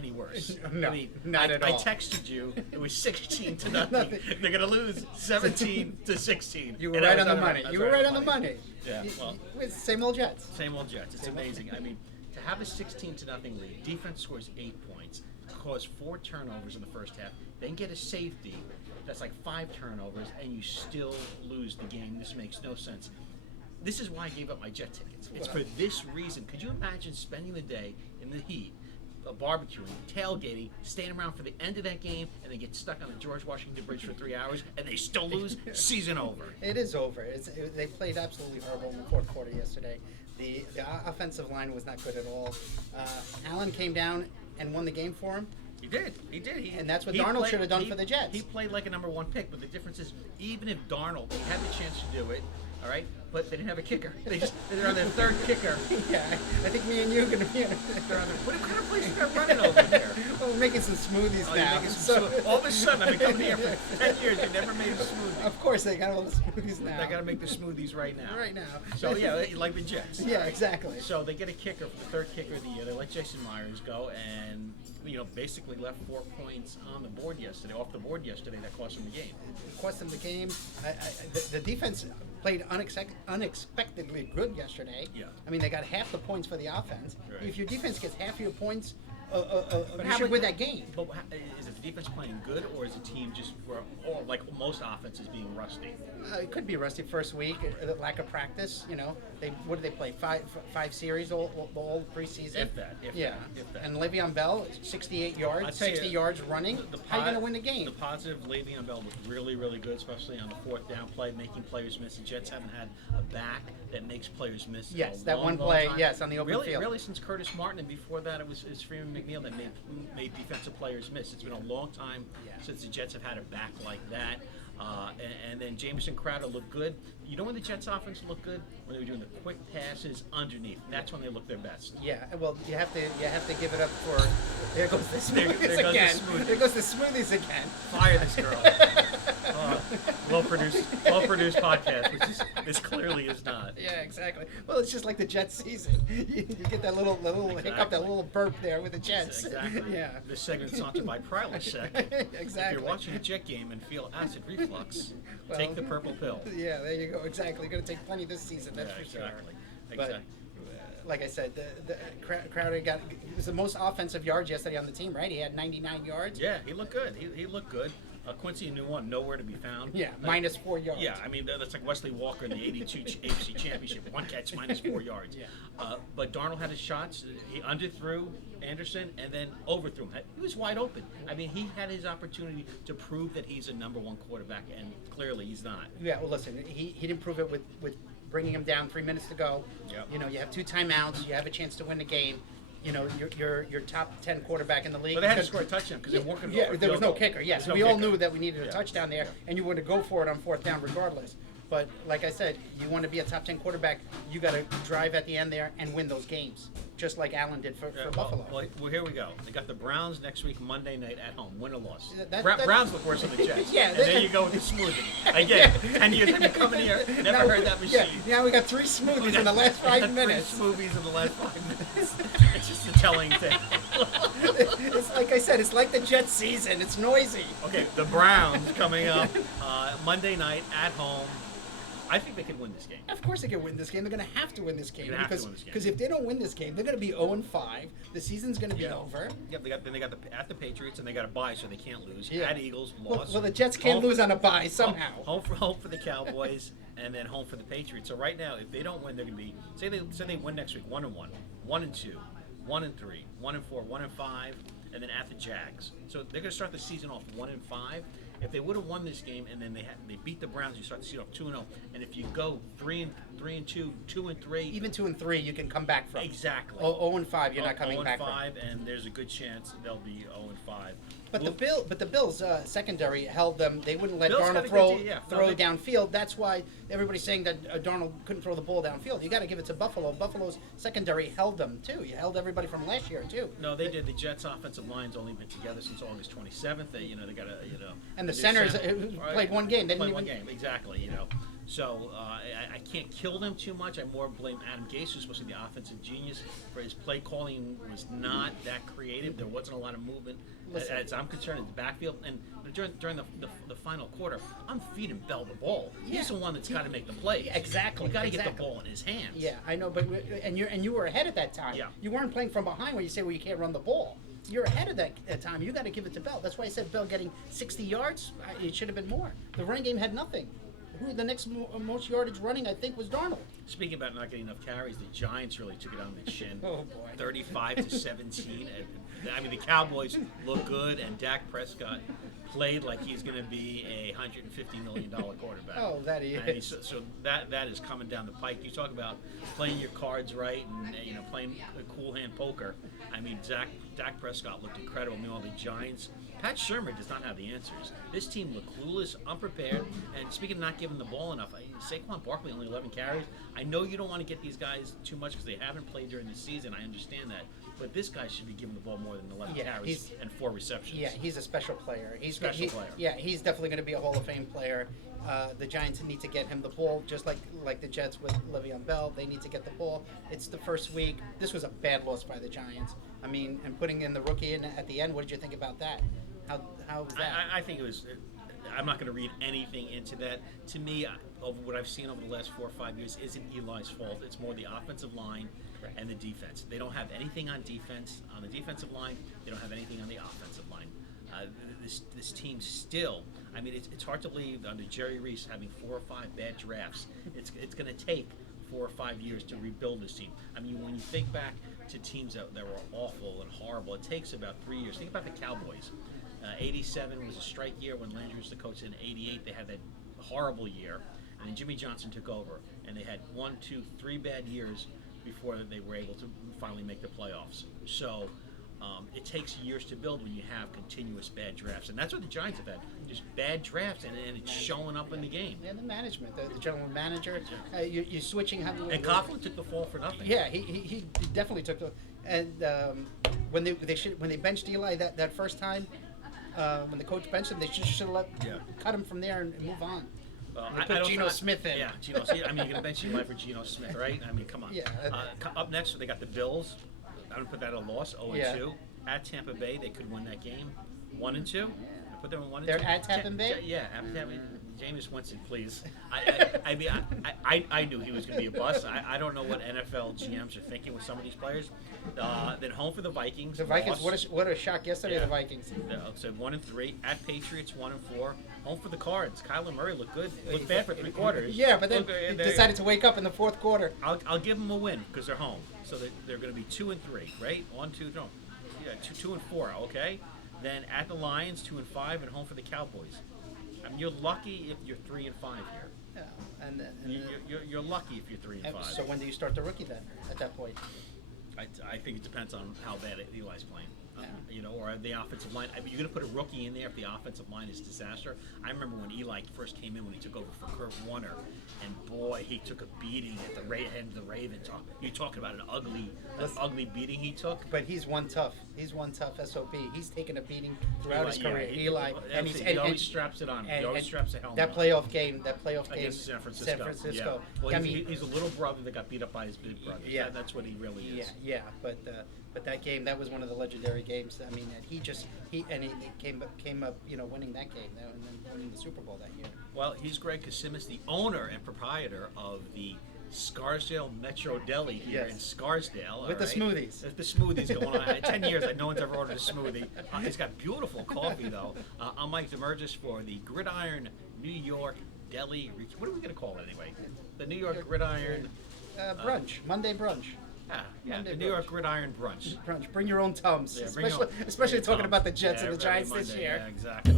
any worse. No, I mean, not at all. I texted you. It was 16-0. They're going to lose 17-16. You were right on the money. You were right on the money. Yeah, well, same old Jets. Same old Jets. It's amazing. I mean, to have a 16-0 lead, defense scores 8 points, cause 4 turnovers in the first half, then get a safety that's like 5 turnovers, and you still lose the game. This makes no sense. This is why I gave up my Jet tickets. It's for this reason. Could you imagine spending the day in the heat, barbecuing, tailgating, staying around for the end of that game, and they get stuck on the George Washington Bridge for 3 hours, and they still lose? Season over. It is over. They played absolutely horrible in the fourth quarter yesterday. The offensive line was not good at all. Allen came down and won the game for him. He did. And that's what Darnold should have done for the Jets. He played like a number 1 pick, but the difference is, even if Darnold had the chance to do it, all right, but they didn't have a kicker. They're on their 3rd kicker. Yeah, I think me and you are going to be on what kind of place are running over here? Well, we're making some smoothies now. All of a sudden, I've been coming here for 10 years. They never made a smoothie. Of course, they got all the smoothies now. They got to make the smoothies right now. Right now. So, yeah, like the Jets. Yeah, exactly. So they get a kicker for the 3rd kicker of the year. They let Jason Myers go and, basically left 4 points on the board yesterday, off the board yesterday, that cost them the game. It cost them the game. The defense played unexpectedly good yesterday. Yeah. I mean, they got half the points for the offense. Right. If your defense gets half your points, But you should win that game. But is it the defense playing good, or is the team just, or like most offenses, being rusty? It could be rusty first week, lack of practice. What did they play? Five series all preseason. If that. And Le'Veon Bell, 68 yards, 60 yards running. How are you going to win the game? The positive, Le'Veon Bell looked really, really good, especially on the 4th down play, making players miss. The Jets haven't had a back that makes players miss. Yes, in a that long, one long play. time. Yes, on the open field. Really, since Curtis Martin, and before that, it was Freeman McNeil that made defensive players miss. It's been a long time since the Jets have had a back like that. And then Jamison Crowder looked good. You know when the Jets offense looked good? When they were doing the quick passes underneath. That's when they look their best. Yeah, well, you have to give it up for. There goes the smoothies there goes again. the smoothies. There goes the smoothies again. Fire this girl. Well-produced podcast, which is clearly is not. Yeah, exactly. Well, it's just like the Jets season. You get that little hiccup, that little burp there with the Jets. Exactly. Yeah. This segment's sponsored by Prilosec. Exactly. If you're watching a Jet game and feel acid reflux, take the purple pill. Yeah, there you go. Exactly. You're going to take plenty this season. That's for sure. Exactly. Like I said, the Crowder he was the most offensive yards yesterday on the team, right? He had 99 yards. Yeah, he looked good. He looked good. Quincy Newon, nowhere to be found. Yeah, minus 4 yards. Yeah, I mean, that's like Wesley Walker in the 82 AFC Championship. 1 catch, minus 4 yards. Yeah. But Darnold had his shots. He underthrew Anderson and then overthrew him. He was wide open. I mean, he had his opportunity to prove that he's a number 1 quarterback, and clearly he's not. Yeah, well, listen, he didn't prove it with bringing him down 3 minutes to go. Yep. You have 2 timeouts. You have a chance to win the game. Your top 10 quarterback in the league. But they had to score a touchdown because they're working. Yeah, there was no kicker. Yes, we all knew that we needed a touchdown there, Yeah. and you were to go for it on 4th down regardless. But like I said, you want to be a top 10 quarterback, you got to drive at the end there and win those games, just like Allen did for Buffalo. Well, here we go. They got the Browns next week, Monday night at home. Win or loss. That- Browns look worse than the Jets. Yeah, and there you go with the smoothie. Again, 10 years I've been coming here, never heard that machine. Yeah, now we got 3 smoothies in the last 5 minutes. 3 smoothies in the last 5 minutes. It's just a telling thing. It's like I said, it's like the Jets season. It's noisy. Okay, the Browns coming up Monday night at home. I think they can win this game. Of course they can win this game. They're going to have to win this game because if they don't win this game, they're going to be 0-5. The season's going to be over. Yep, they got at the Patriots and they got a bye, so they can't lose. Yeah. At Eagles, loss. Well, the Jets can't lose on a bye somehow. Home for the Cowboys and then home for the Patriots. So right now, if they don't win, they're going to be say they win next week 1-1, 1-2, 1-3, 1-4, 1-5, and then at the Jags. So they're going to start the season off 1-5. If they would have won this game and then they beat the Browns, you start the season off 2-0. And if you go 3-2, 2-3, even 2-3, you can come back from. Exactly. 0-5, you're not coming back from. 0-5, and there's a good chance they'll be 0-5. But the Bills secondary held them. They wouldn't let Bills Darnold got a throw good downfield. That's why everybody's saying that Darnold couldn't throw the ball downfield. You got to give it to Buffalo. Buffalo's secondary held them too. You held everybody from last year too. No, they did. The Jets' offensive line's only been together since August 27th. They got a And the centers played one game. They didn't played one game, exactly. So I can't kill them too much. I more blame Adam Gase, who's supposed to be the offensive genius, for his play calling was not that creative. There wasn't a lot of movement. As I'm concerned, in the backfield. And during the final quarter, I'm feeding Bell the ball. He's the one that's got to make the plays. Exactly. You got to get the ball in his hands. Yeah, I know, but you were ahead at that time. Yeah. You weren't playing from behind when you say, well, you can't run the ball. You're ahead of that time. You got to give it to Bell. That's why I said Bell getting 60 yards. It should have been more. The running game had nothing. Who the next most yardage running, I think, was Darnold. Speaking about not getting enough carries, the Giants really took it on the chin. Oh boy, 35-17. I mean, the Cowboys look good, and Dak Prescott played like he's going to be a $150 million quarterback. Oh, that he is. So that is coming down the pike. You talk about playing your cards right and playing a cool hand poker. I mean, Dak Prescott looked incredible. Meanwhile, the Giants, Pat Shermer does not have the answers. This team looked clueless, unprepared, and speaking of not giving the ball enough, Saquon Barkley only 11 carries. I know you don't want to get these guys too much because they haven't played during the season. I understand that. But this guy should be given the ball more than 11 carries and 4 receptions. Yeah, he's a special player. He's player. Yeah, he's definitely going to be a Hall of Fame player. The Giants need to get him the ball, just like the Jets with Le'Veon Bell. They need to get the ball. It's the first week. This was a bad loss by the Giants. I mean, and putting in the rookie in at the end, what did you think about that? How was that? I think it was. I'm not going to read anything into that. To me, over what I've seen over the last 4 or 5 years, isn't Eli's fault. It's more the offensive line and the defense. They don't have anything on defense. On the defensive line, they don't have anything on the offensive line. This team still, I mean, it's hard to believe under Jerry Reese having 4 or 5 bad drafts. It's going to take 4 or 5 years to rebuild this team. I mean, when you think back to teams that were awful and horrible, it takes about 3 years. Think about the Cowboys. 87 was a strike year when Landry was the coach. In 88, they had that horrible year. And then Jimmy Johnson took over, and they had 1, 2, 3 bad years before they were able to finally make the playoffs. So it takes years to build when you have continuous bad drafts. And that's what the Giants have had, just bad drafts, and it's showing up in the game. Yeah, the management, the general manager, you're switching. And Coughlin took the fall for nothing. Yeah, he definitely took the. And when they benched Eli that first time, when the coach benched him, they should have cut him from there and move on. They put Geno Smith in. Yeah, Geno. I mean, you're going to bench Eli for Geno Smith, right? I mean, come on. Yeah. Up next, they got the Bills. I would put that a loss, 0-2. At Tampa Bay, they could win that game, 1-2. I put them in 1-2. They're at Tampa Bay? Yeah, at Tampa Bay. Jameis Winston, please. I mean, I knew he was going to be a bust. I don't know what NFL GMs are thinking with some of these players. Then home for the Vikings. The Vikings, what a shock yesterday, the Vikings. So 1-3. At Patriots, 1-4. Home for the Cards. Kyler Murray looked good. Looked bad for 3 quarters. Yeah, but then he decided to wake up in the fourth quarter. I'll give them a win because they're home. So they're going to be 2-3, right? 1, 2, no. Yeah, 2 and 4, okay? Then at the Lions, 2 and 5, and home for the Cowboys. I mean, you're lucky if you're 3 and 5 here. Yeah, and you're lucky if you're 3 and 5. So when do you start the rookie then? At that point, I think it depends on how bad Eli's playing. Or the offensive line. I mean, you're going to put a rookie in there if the offensive line is disaster. I remember when Eli first came in when he took over for Kurt Warner, and boy, he took a beating at the end of the Ravens. You're talking about an ugly beating he took. But he's one tough SOB. He's taken a beating throughout his career. Eli, and he always straps it on. He always straps a helmet. That playoff game against San Francisco. Yeah. Well, he's a little brother that got beat up by his big brother. Yeah, that's what he really is. Yeah. But that game, that was one of the legendary games. I mean, he came up, winning that game and then winning the Super Bowl that year. Well, he's Greg Kassimis, the owner and proprietor of the Scarsdale Metro Deli here in Scarsdale. With the smoothies. The smoothies going on. 10 years, no one's ever ordered a smoothie. He's got beautiful coffee, though. I'm Mike Damergis for the Gridiron New York Deli. What are we going to call it anyway? The New York Gridiron... brunch. Monday brunch. Yeah, the New York Gridiron brunch. Bring your own Tums, especially talking about the Jets and the Giants this year. Yeah, exactly.